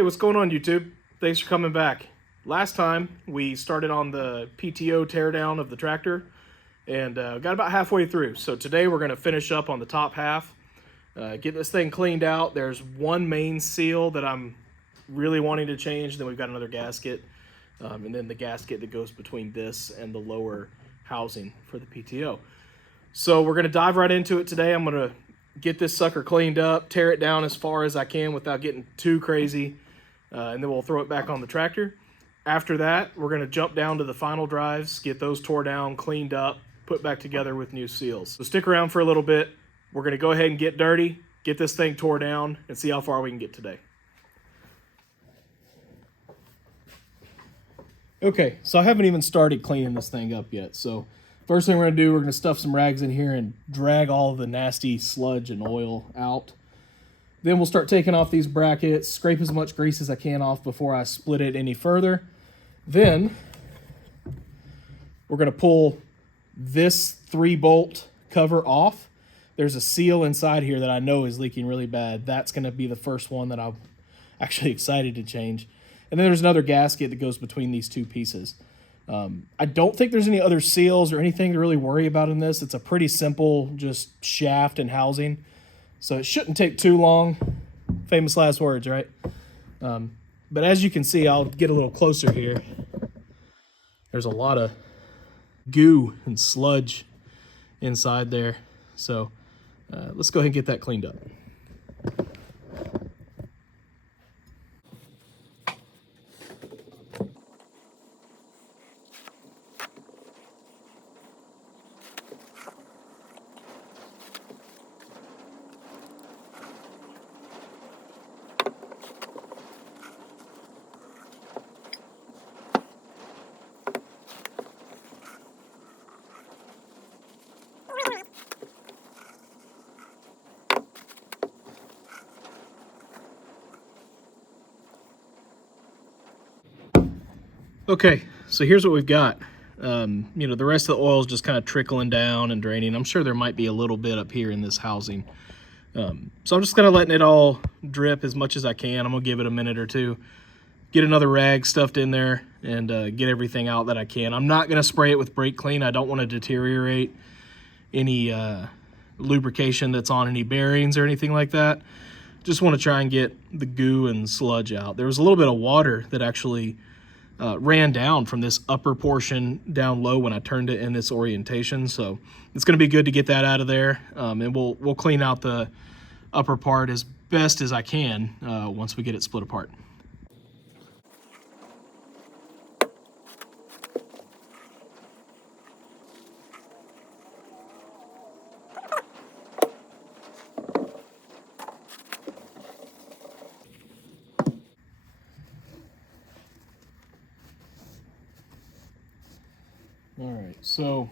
Hey, what's going on, YouTube? Thanks for coming back. Last time we started on the PTO teardown of the tractor and got about halfway through. So today we're going to finish up on the top half, get this thing cleaned out. There's one main seal that I'm really wanting to change. Then we've got another gasket, and then the gasket that goes between this and the lower housing for the PTO. So we're going to dive right into it today. I'm going to get this sucker cleaned up, tear it down as far as I can without getting too crazy, and then we'll throw it back on the tractor. After that, we're going to jump down to the final drives, get those tore down, cleaned up, put back together with new seals. So stick around for a little bit. We're going to go ahead and get dirty, get this thing tore down, and see how far we can get today. Okay, so I haven't even started cleaning this thing up yet. So first thing we're going to do, we're going to stuff some rags in here and drag all of the nasty sludge and oil out. Then we'll start taking off these brackets, scrape as much grease as I can off before I split it any further. Then we're going to pull this 3-bolt cover off. There's a seal inside here that I know is leaking really bad. That's going to be the first one that I'm actually excited to change. And then there's another gasket that goes between these two pieces. I don't think there's any other seals or anything to really worry about in this. It's a pretty simple just shaft and housing. So it shouldn't take too long. Famous last words, right? But as you can see, I'll get a little closer here. There's a lot of goo and sludge inside there. So let's go ahead and get that cleaned up. Okay, so here's what we've got. The rest of the oil is just kind of trickling down and draining. I'm sure there might be a little bit up here in this housing. So I'm just kind of letting it all drip as much as I can. I'm gonna give it a minute or two, get another rag stuffed in there, and get everything out that I can. I'm not gonna spray it with brake clean. I don't want to deteriorate any lubrication that's on any bearings or anything like that. Just want to try and get the goo and sludge out. There was a little bit of water that actually ran down from this upper portion down low when I turned it in this orientation. So it's going to be good to get that out of there. And we'll clean out the upper part as best as I can once we get it split apart. All right, so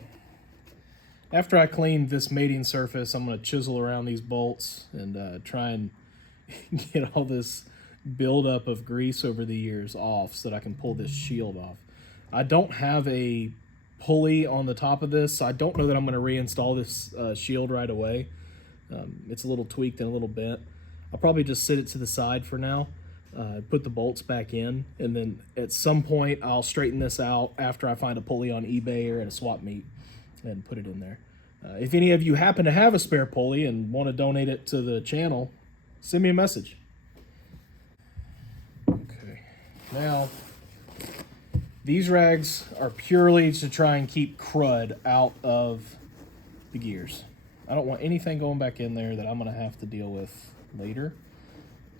after I clean this mating surface, I'm going to chisel around these bolts and try and get all this buildup of grease over the years off so that I can pull this shield off. I don't have a pulley on the top of this, so I don't know that I'm going to reinstall this shield right away. It's a little tweaked and a little bent. I'll probably just sit it to the side for now. Put the bolts back in, and then at some point I'll straighten this out after I find a pulley on eBay or at a swap meet and put it in there. If any of you happen to have a spare pulley and want to donate it to the channel, send me a message. Okay, now these rags are purely to try and keep crud out of the gears. I don't want anything going back in there that I'm going to have to deal with later.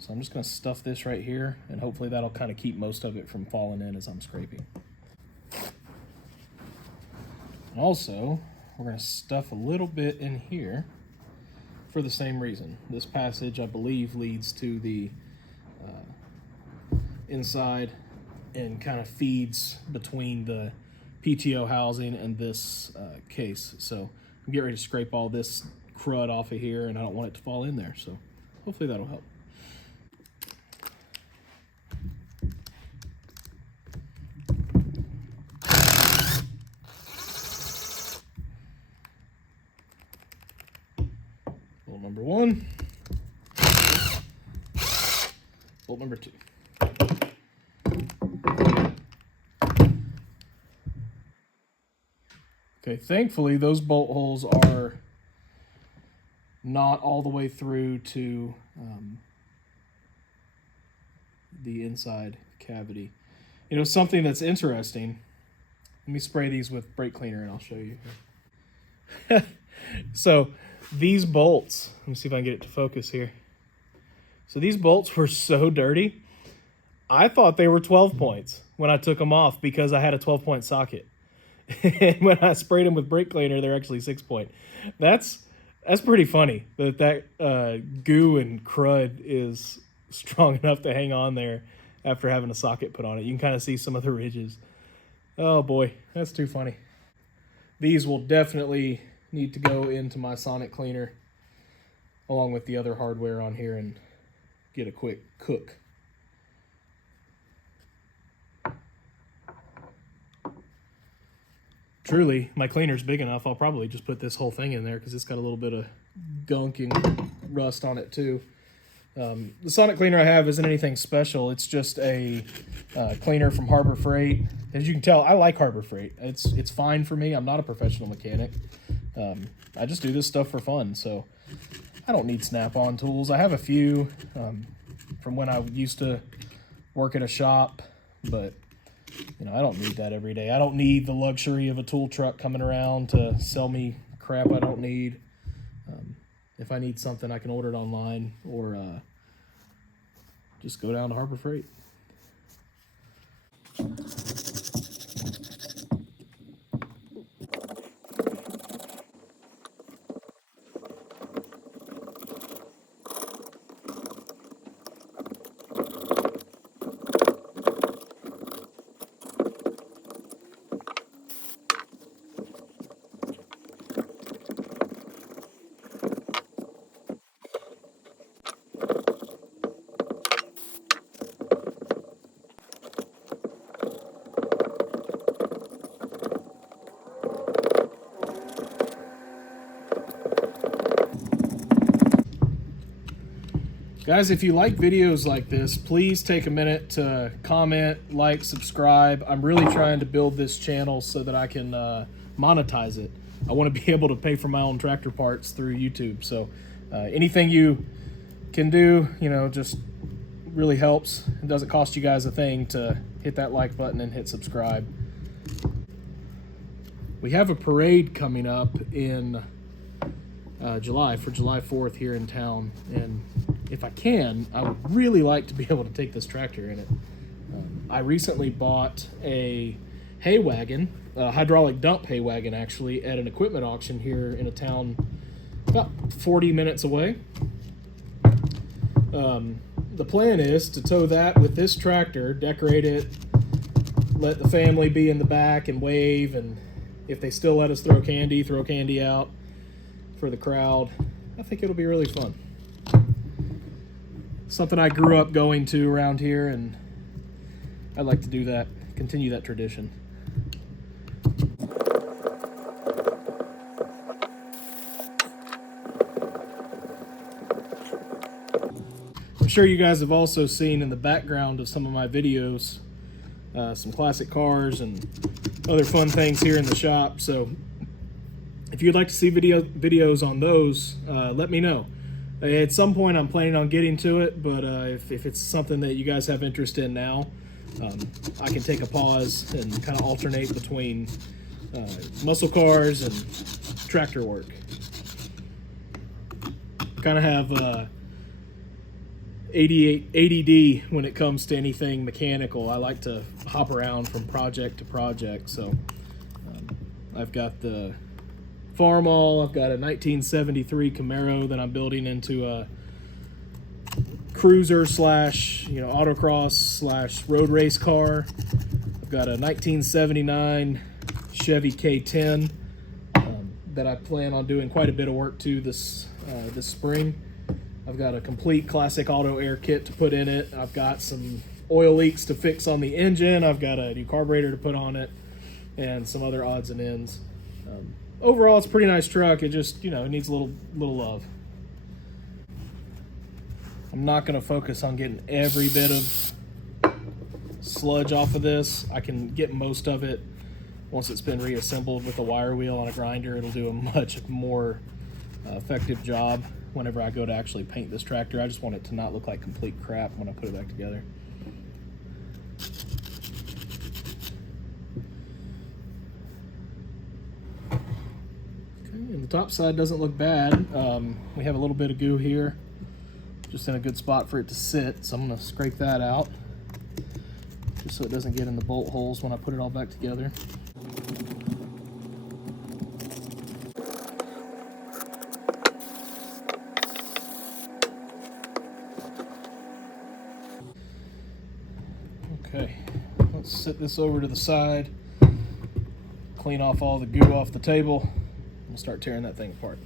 So I'm just going to stuff this right here, and hopefully that'll kind of keep most of it from falling in as I'm scraping. And also, we're going to stuff a little bit in here for the same reason. This passage, I believe, leads to the inside and kind of feeds between the PTO housing and this case. So I'm getting ready to scrape all this crud off of here, and I don't want it to fall in there. So hopefully that'll help. Bolt number 1, bolt number 2. Okay, thankfully those bolt holes are not all the way through to the inside cavity. You know, something that's interesting, let me spray these with brake cleaner and I'll show you. So these bolts, let me see if I can get it to focus here. So these bolts were so dirty, I thought they were 12 points when I took them off because I had a 12-point socket. And when I sprayed them with brake cleaner, they're actually 6-point. That's pretty funny that goo and crud is strong enough to hang on there after having a socket put on it. You can kind of see some of the ridges. Oh boy, that's too funny. These will definitely need to go into my sonic cleaner along with the other hardware on here and get a quick cook. Truly, my cleaner's big enough, I'll probably just put this whole thing in there because it's got a little bit of gunk and rust on it too. The sonic cleaner I have isn't anything special. It's just a cleaner from Harbor Freight. As you can tell, I like Harbor Freight. It's fine for me. I'm not a professional mechanic. I just do this stuff for fun, so I don't need snap-on tools. I have a few from when I used to work at a shop, but you know, I don't need that every day. I don't need the luxury of a tool truck coming around to sell me crap I don't need. If I need something, I can order it online or just go down to Harbor Freight. Guys, if you like videos like this, please take a minute to comment, like, subscribe. I'm really trying to build this channel so that I can monetize it. I want to be able to pay for my own tractor parts through YouTube. So anything you can do, you know, just really helps. It doesn't cost you guys a thing to hit that like button and hit subscribe. We have a parade coming up in July, for July 4th here in town, and if I can, I would really like to be able to take this tractor in it. I recently bought a hay wagon, a hydraulic dump hay wagon actually, at an equipment auction here in a town about 40 minutes away. The plan is to tow that with this tractor, decorate it, let the family be in the back and wave, and if they still let us throw candy out for the crowd. I think it'll be really fun. Something I grew up going to around here, and I'd like to do that, continue that tradition. I'm sure you guys have also seen in the background of some of my videos some classic cars and other fun things here in the shop. So if you'd like to see videos on those, let me know. At some point I'm planning on getting to it, but if it's something that you guys have interest in now, I can take a pause and kind of alternate between muscle cars and tractor work. Kind of have ADD when it comes to anything mechanical. I like to hop around from project to project. So I've got the Farmall, I've got a 1973 Camaro that I'm building into a cruiser slash, you know, autocross slash road race car. I've got a 1979 Chevy K10 that I plan on doing quite a bit of work to this spring. I've got a complete classic auto air kit to put in it. I've got some oil leaks to fix on the engine. I've got a new carburetor to put on it and some other odds and ends. Overall, it's a pretty nice truck. It just, you know, it needs a little love. I'm not going to focus on getting every bit of sludge off of this. I can get most of it once it's been reassembled with a wire wheel on a grinder, it'll do a much more effective job whenever I go to actually paint this tractor. I just want it to not look like complete crap when I put it back together. And the top side doesn't look bad. We have a little bit of goo here, just in a good spot for it to sit, so I'm going to scrape that out just so it doesn't get in the bolt holes when I put it all back together. Okay, let's set this over to the side, clean off all the goo off the table, and we'll start tearing that thing apart.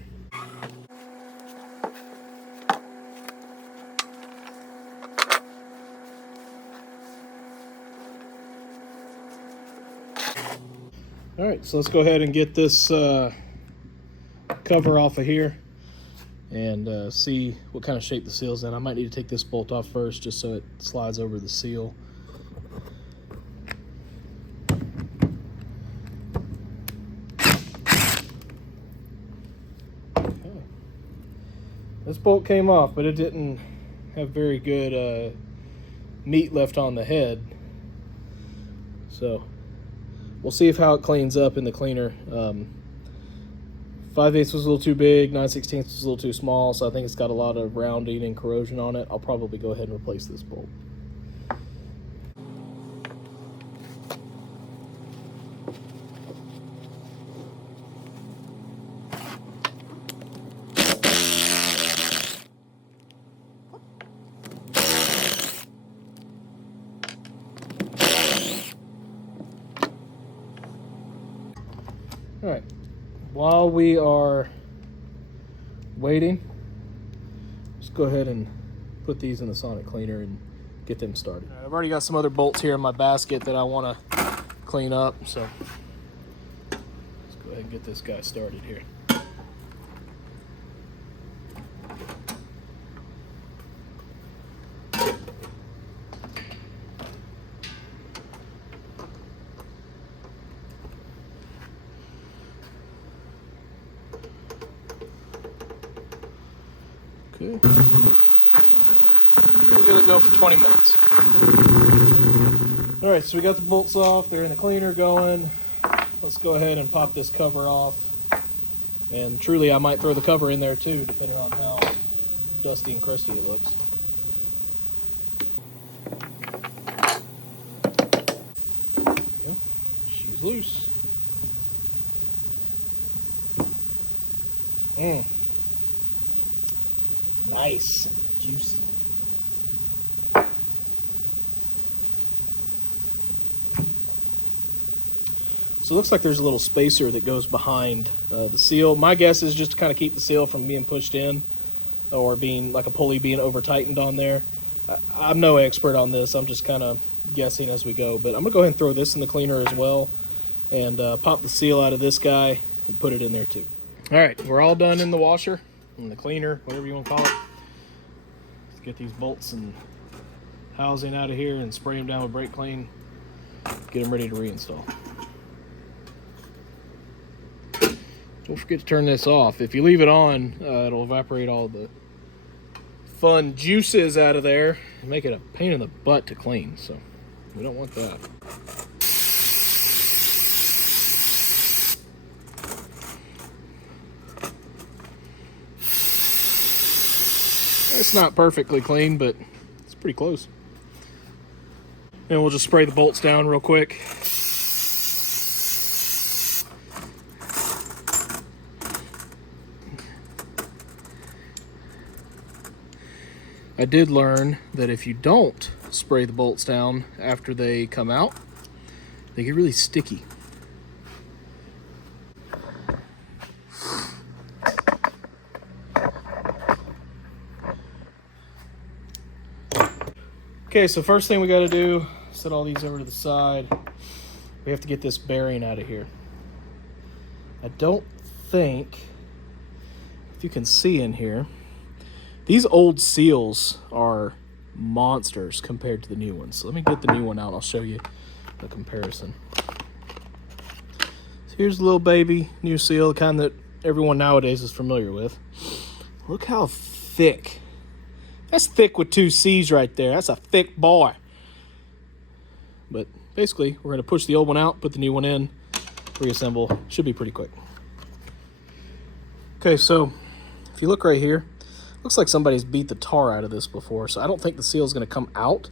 All right, so let's go ahead and get this cover off of here and see what kind of shape the seal's in. I might need to take this bolt off first just so it slides over the seal. This bolt came off, but it didn't have very good meat left on the head. So we'll see how it cleans up in the cleaner. 5/8 was a little too big, 9/16 was a little too small, so I think it's got a lot of rounding and corrosion on it. I'll probably go ahead and replace this bolt. All right, while we are waiting, let's go ahead and put these in the sonic cleaner and get them started. I've already got some other bolts here in my basket that I want to clean up, so let's go ahead and get this guy started here. Okay. We're gonna go for 20 minutes. All right, so we got the bolts off. They're in the cleaner going. Let's go ahead and pop this cover off. And truly, I might throw the cover in there too, depending on how dusty and crusty it looks. There we go. She's loose. Nice and juicy. So it looks like there's a little spacer that goes behind the seal. My guess is just to kind of keep the seal from being pushed in or being like a pulley being over tightened on there. I'm no expert on this. I'm just kind of guessing as we go. But I'm going to go ahead and throw this in the cleaner as well and pop the seal out of this guy and put it in there too. All right, we're all done in the washer, in the cleaner, whatever you want to call it. Let's get these bolts and housing out of here and spray them down with brake clean. Get them ready to reinstall. Don't forget to turn this off. If you leave it on, it'll evaporate all the fun juices out of there and make it a pain in the butt to clean. So we don't want that. It's not perfectly clean, but it's pretty close. And we'll just spray the bolts down real quick. I did learn that if you don't spray the bolts down after they come out, they get really sticky. Okay, so first thing we got to do, set all these over to the side. We have to get this bearing out of here. I don't think, if you can see in here, these old seals are monsters compared to the new ones. So let me get the new one out. I'll show you the comparison. Here's the little baby new seal, the kind that everyone nowadays is familiar with. Look how thick. That's thick with 2 C's right there. That's a thick boy. But basically, we're going to push the old one out, put the new one in, reassemble. Should be pretty quick. Okay, so if you look right here, looks like somebody's beat the tar out of this before, so I don't think the seal is going to come out.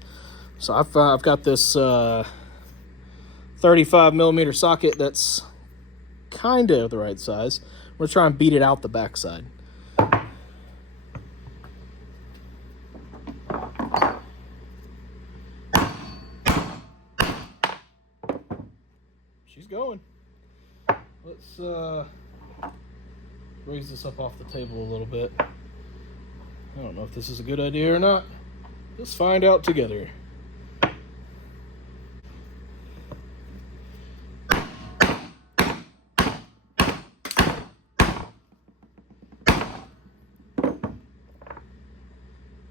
So I've got this 35 millimeter socket that's kind of the right size. We're going to try and beat it out the backside. She's going. Let's raise this up off the table a little bit. I don't know if this is a good idea or not. Let's find out together.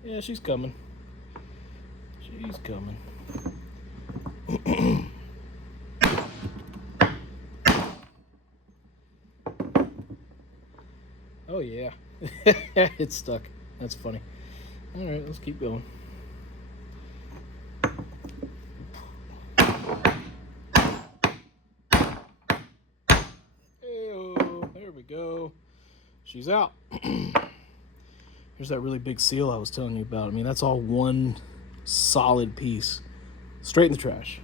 Yeah, she's coming. She's coming. Oh yeah. It's stuck. That's funny. All right, let's keep going. Hey-oh, there we go. She's out. Here's that really big seal I was telling you about. I mean, that's all one solid piece. Straight in the trash.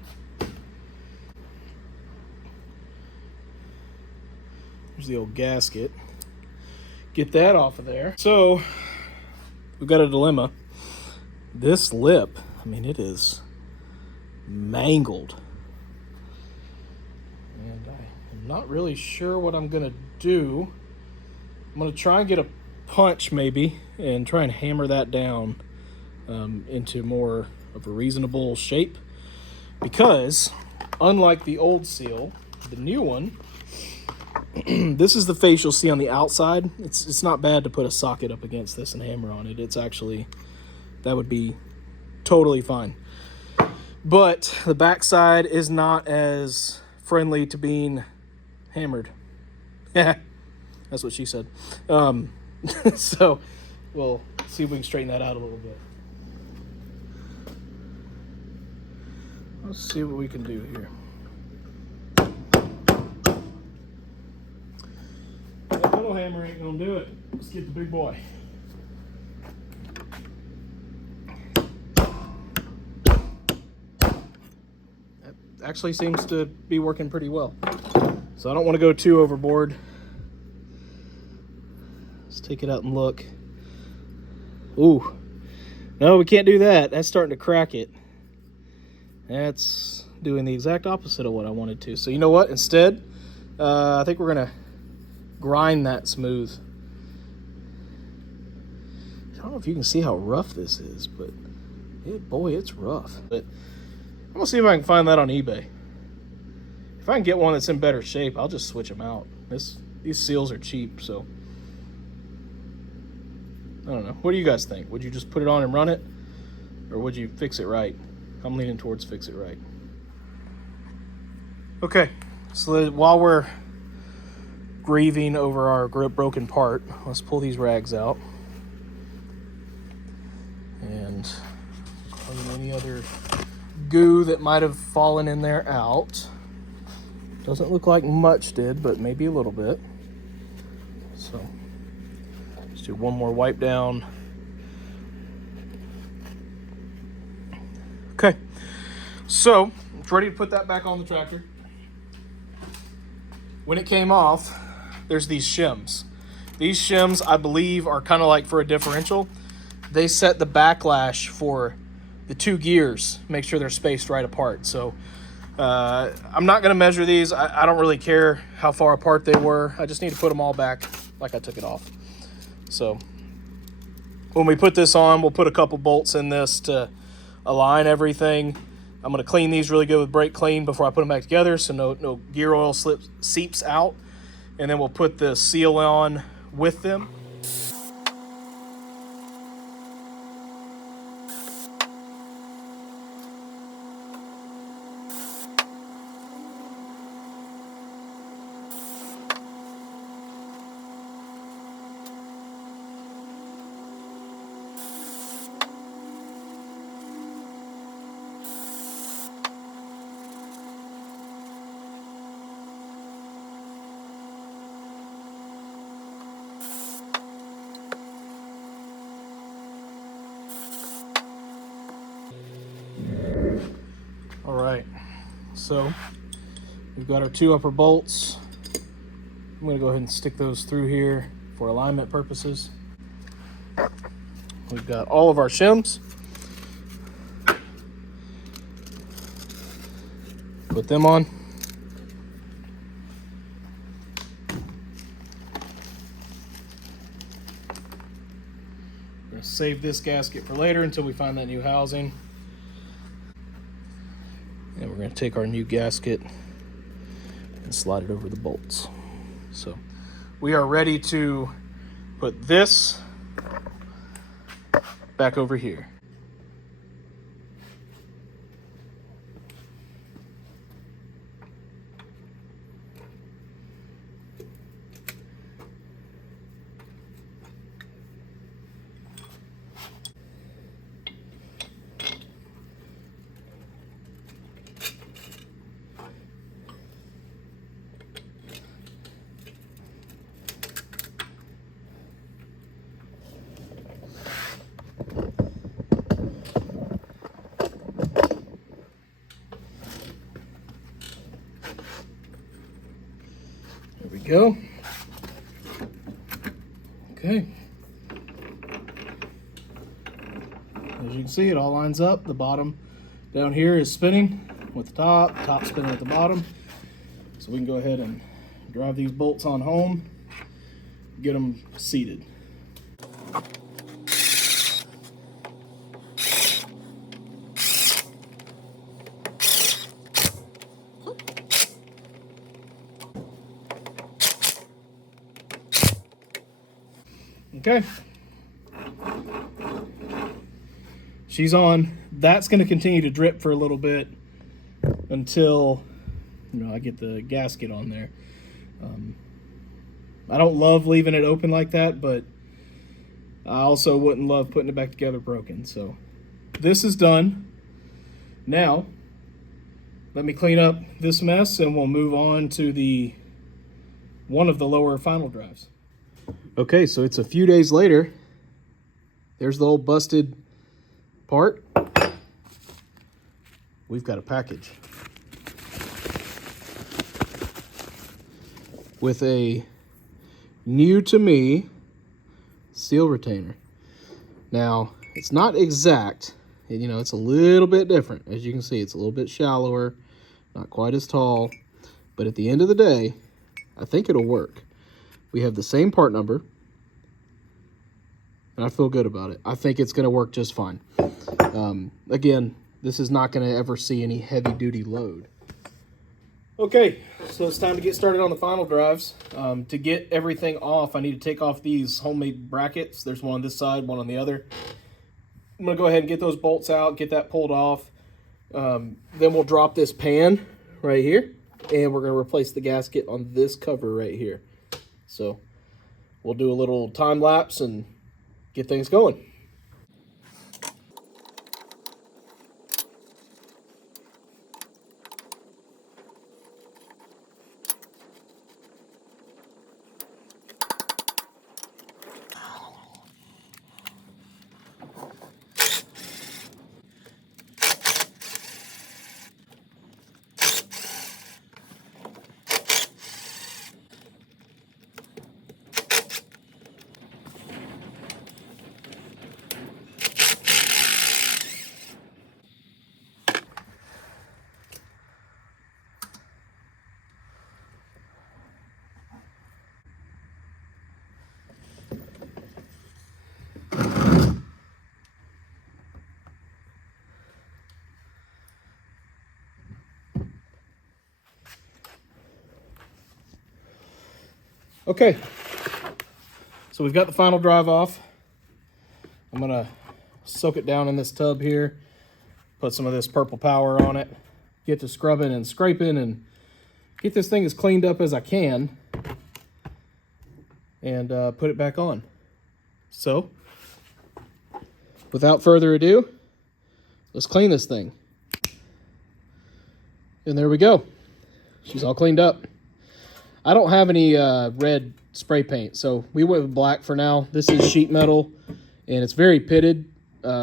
Here's the old gasket. Get that off of there. So, we've got a dilemma. This lip, I mean, it is mangled. And I'm not really sure what I'm gonna do. I'm gonna try and get a punch maybe and try and hammer that down into more of a reasonable shape, because unlike the old seal, the new one, this is the face you'll see on the outside. It's not bad to put a socket up against this and hammer on it. It's actually, that would be totally fine. But the backside is not as friendly to being hammered. Yeah, that's what she said. So we'll see if we can straighten that out a little bit. Let's see what we can do here. That little hammer ain't gonna do it. Let's get the big boy. That actually seems to be working pretty well. So I don't want to go too overboard. Let's take it out and look. Ooh. No, we can't do that. That's starting to crack it. That's doing the exact opposite of what I wanted to. So you know what? Instead, I think we're going to grind that smooth. I don't know if you can see how rough this is, but boy, it's rough. But I'm going to see if I can find that on eBay. If I can get one that's in better shape, I'll just switch them out. These seals are cheap, so I don't know. What do you guys think? Would you just put it on and run it? Or would you fix it right? I'm leaning towards fix it right. Okay, so while we're grieving over our broken part, let's pull these rags out. And clean any other goo that might have fallen in there out. Doesn't look like much did, but maybe a little bit. So let's do one more wipe down. Okay, so it's ready to put that back on the tractor. When it came off, there's these shims. These shims, I believe, are kind of like for a differential. They set the backlash for the 2 gears, make sure they're spaced right apart. So I'm not going to measure these. I don't really care how far apart they were. I just need to put them all back like I took it off. So when we put this on, we'll put a couple bolts in this to align everything. I'm going to clean these really good with brake clean before I put them back together so no gear oil seeps out. And then we'll put the seal on with them. So we've got our 2 upper bolts. I'm going to go ahead and stick those through here for alignment purposes. We've got all of our shims. Put them on. We're going to save this gasket for later until we find that new housing. And we're going to take our new gasket and slide it over the bolts. So we are ready to put this back over here. There we go. Okay. As you can see, it all lines up. The bottom down here is spinning with the top spinning at the bottom. So we can go ahead and drive these bolts on home, get them seated. Okay. She's on. That's going to continue to drip for a little bit until, I get the gasket on there. I don't love leaving it open like that, but I also wouldn't love putting it back together broken. So this is done. Now, let me clean up this mess and we'll move on to one of the lower final drives. Okay, so it's a few days later. There's the old busted part. We've got a package with a new to me seal retainer. Now, it's not exact, it's a little bit different. As you can see, it's a little bit shallower, not quite as tall, but at the end of the day, I think it'll work. We have the same part number, and I feel good about it. I think it's going to work just fine. Again, this is not going to ever see any heavy-duty load. Okay, so it's time to get started on the final drives. To get everything off, I need to take off these homemade brackets. There's one on this side, one on the other. I'm going to go ahead and get those bolts out, get that pulled off. Then we'll drop this pan right here, and we're going to replace the gasket on this cover right here. So we'll do a little time lapse and get things going. Okay, so we've got the final drive off. I'm gonna soak it down in this tub here, put some of this purple power on it, get to scrubbing and scraping and get this thing as cleaned up as I can, and put it back on. So, without further ado, let's clean this thing. And there we go. She's all cleaned up. I don't have any red spray paint, so we went with black for now. This is sheet metal, and it's very pitted.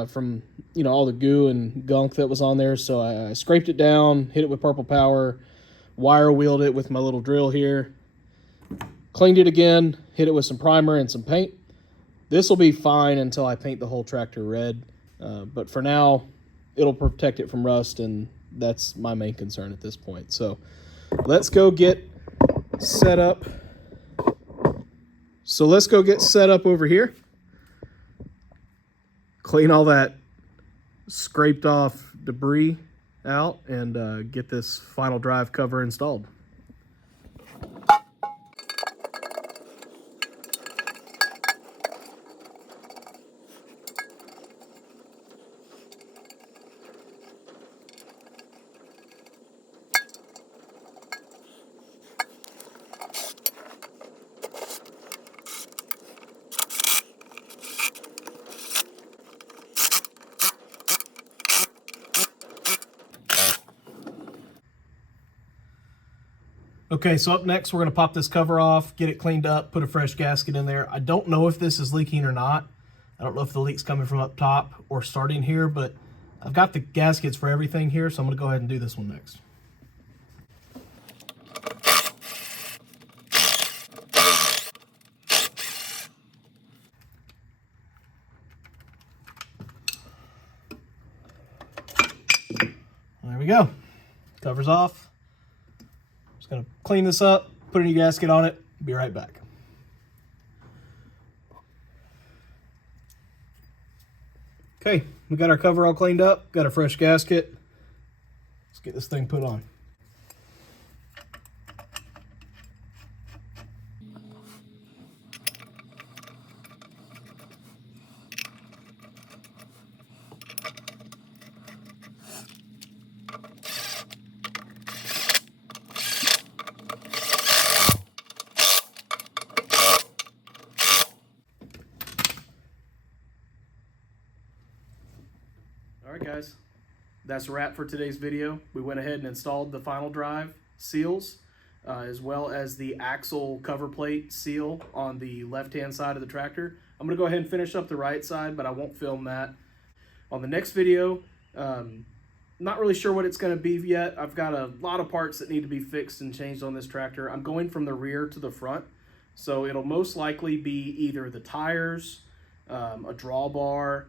from, you know, all the goo and gunk that was on there. So I scraped it down, hit it with purple power, wire wheeled it with my little drill here, cleaned it again, hit it with some primer and some paint. This will be fine until I paint the whole tractor red, but for now it'll protect it from rust, and that's my main concern at this point. So let's go get set up. Over here. Clean all that scraped off debris out and get this final drive cover installed. Okay, so up next, we're going to pop this cover off, get it cleaned up, put a fresh gasket in there. I don't know if this is leaking or not. I don't know if the leak's coming from up top or starting here, but I've got the gaskets for everything here, so I'm going to go ahead and do this one next. There we go. Cover's off. Just gonna clean this up, put a new gasket on it, be right back. Okay, we got our cover all cleaned up, got a fresh gasket. Let's get this thing put on. Alright guys, that's a wrap for today's video. We went ahead and installed the final drive seals, as well as the axle cover plate seal on the left-hand side of the tractor. I'm going to go ahead and finish up the right side, but I won't film that. On the next video, not really sure what it's going to be yet. I've got a lot of parts that need to be fixed and changed on this tractor. I'm going from the rear to the front, so it'll most likely be either the tires, a drawbar,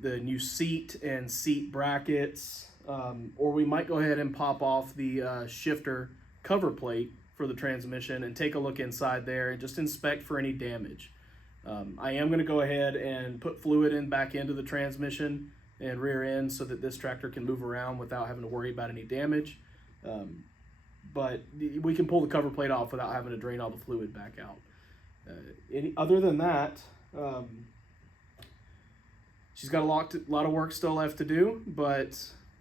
the new seat and seat brackets, or we might go ahead and pop off the shifter cover plate for the transmission and take a look inside there and just inspect for any damage. I am going to go ahead and put fluid back into the transmission and rear end so that this tractor can move around without having to worry about any damage. But we can pull the cover plate off without having to drain all the fluid back out. Other than that, she's got a lot of work still left to do, but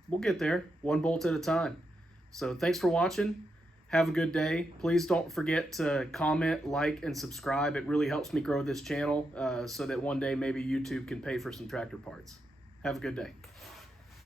we'll get there one bolt at a time. So thanks for watching. Have a good day. Please don't forget to comment, like, and subscribe. It really helps me grow this channel so that one day maybe YouTube can pay for some tractor parts. Have a good day.